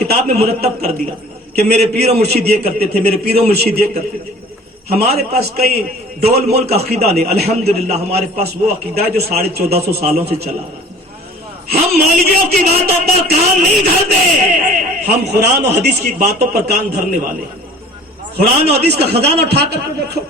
کتاب میں مرتب کر دیا کہ میرے پیر و مرشد یہ کرتے تھے، میرے پیر و مرشد یہ کرتے تھے. ہمارے پاس کئی ڈول مول کا عقیدہ نہیں، الحمدللہ ہمارے پاس وہ عقیدہ ہے جو 1450 سالوں سے چلا رہا. ہم مولویوں کی باتوں پر کان نہیں دھرتے، ہم قرآن و حدیث کی باتوں پر کان دھرنے والے. قرآن و حدیث کا خزانہ اٹھا کر دیکھو.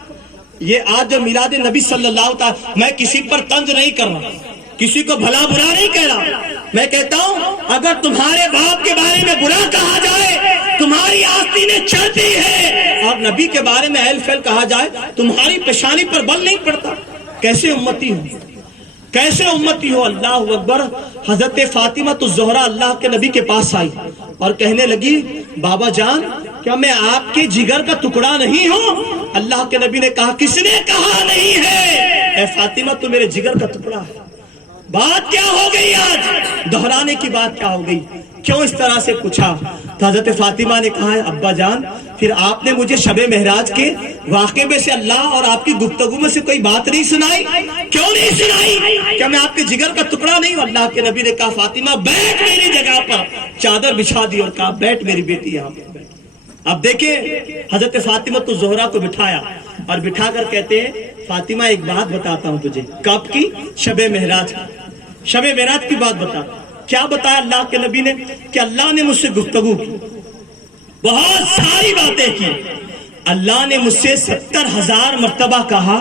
یہ آج جو میلاد نبی صلی اللہ تعالی، میں کسی پر طنز نہیں کر رہا، کسی کو بھلا برا نہیں کہہ رہا. میں کہتا ہوں اگر تمہارے باپ کے بارے میں برا کہا جائے تمہاری آستینیں چڑھتی ہے، اور نبی کے بارے میں ایل فیل کہا جائے تمہاری پیشانی پر بل نہیں پڑتا. کیسے امتی ہو، کیسے امتی ہو. اللہ اکبر. حضرت فاطمہ الزہرا اللہ کے نبی کے پاس آئی اور کہنے لگی بابا جان کیا میں آپ کے جگر کا ٹکڑا نہیں ہوں؟ اللہ کے نبی نے کہا کس نے کہا نہیں ہے، اے فاطمہ تو میرے جگر کا ٹکڑا ہے. بات کیا ہو گئی، آج دہرانے کی بات کیا ہو گئی، کیوں اس طرح سے پوچھا؟ تو حضرت فاطمہ نے کہا ہے ابا جان پھر آپ نے مجھے شب معراج کے واقعے میں سے اللہ اور آپ کی گفتگو میں سے کوئی بات نہیں سنائی؟ کیوں نہیں سنائی؟ کیا میں آپ کے جگر کا ٹکڑا نہیں ہوں؟ اللہ کے نبی نے کہا فاطمہ بیٹھ میری جگہ پر. چادر بچھا دی اور کہا بیٹھ میری بیٹی یہاں پر. اب دیکھیں حضرت فاطمہ تو زہرا کو بٹھایا اور بٹھا کر کہتے ہیں فاطمہ ایک بات بتاتا ہوں تجھے. کب کی؟ شب معراج کی. شب معراج کی بات بتا. کیا بتایا اللہ کے نبی نے؟ کہ اللہ نے مجھ سے گفتگو کی، بہت ساری باتیں کی. اللہ نے مجھ سے 70,000 مرتبہ کہا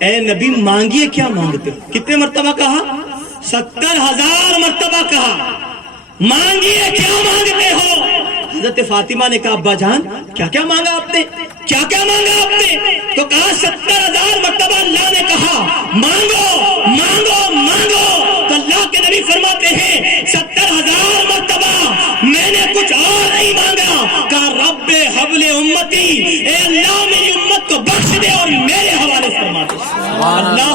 اے نبی مانگیے کیا مانگتے ہو. کتنے مرتبہ کہا؟ 70,000 مرتبہ کہا مانگیے کیا مانگتے ہو. حضرت فاطمہ نے کہا ابا جان کیا کیا مانگا آپ نے، کیا کیا مانگا آپ نے؟ تو کہا 70,000 مرتبہ اللہ نے کہا مانگو مانگو مانگو. تو اللہ کے نبی فرماتے ہیں 70,000 مرتبہ میں نے کچھ اور نہیں مانگا. کہا رب حبل امتی، اے اللہ میری امت کو بخش دے اور میرے حوالے فرما دے. اللہ